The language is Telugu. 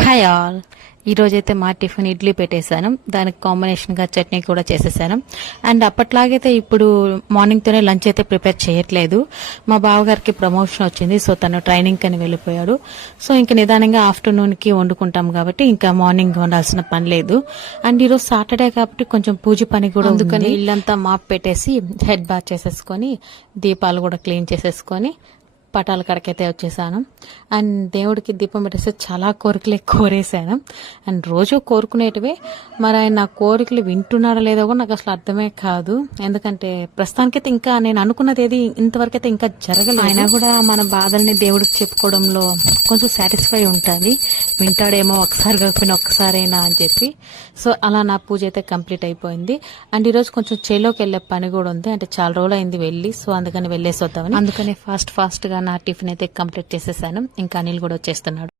Hi all. ఈరోజైతే మా టిఫిన్ ఇడ్లీ పెట్టేశాను. దానికి కాంబినేషన్గా చట్నీ కూడా చేసేసాను. అండ్ అప్పట్లాగైతే ఇప్పుడు మార్నింగ్తోనే లంచ్ అయితే ప్రిపేర్ చేయట్లేదు. మా బావగారికి ప్రమోషన్ వచ్చింది, సో తను ట్రైనింగ్ అని వెళ్ళిపోయాడు. సో ఇంకా నిదానంగా ఆఫ్టర్నూన్కి వండుకుంటాం కాబట్టి ఇంకా మార్నింగ్ వండాల్సిన పని లేదు. అండ్ ఈరోజు సాటర్డే కాబట్టి కొంచెం పూజ పని కూడా అందుకని ఇల్లంతా మాప్ పెట్టేసి హెడ్ బాత్ చేసేసుకొని దీపాలు కూడా క్లీన్ చేసేసుకొని పటాల కడకైతే వచ్చేసాను. అండ్ దేవుడికి దీపం పెట్టేస్తే చాలా కోరికలు కోరేసాను. అండ్ రోజు కోరుకునేటివే, మరి ఆయన నా కోరికలు వింటున్నాడో లేదో కూడా నాకు అసలు అర్థమే కాదు. ఎందుకంటే ప్రస్తుతానికైతే ఇంకా నేను అనుకున్నది ఏది ఇంతవరకు అయితే ఇంకా జరగలేదు. ఆయన కూడా మన బాధల్ని దేవుడికి చెప్పుకోవడంలో కొంచెం సాటిస్ఫై ఉంటుంది. వింటాడేమో ఒకసారి కాకపోయినా ఒక్కసారైనా అని చెప్పి. సో అలా నా పూజ అయితే కంప్లీట్ అయిపోయింది. అండ్ ఈరోజు కొంచెం చేలోకి వెళ్ళే పని కూడా ఉంది. అంటే చాలా రోజులు అయింది వెళ్ళి, సో అందుకని వెళ్ళేసి వద్దామని అందుకని ఫాస్ట్ గా నా టిఫిన్ అయితే కంప్లీట్ చేసేసాను. ఇంకా అనిల్ కూడా వచ్చేస్తున్నాడు.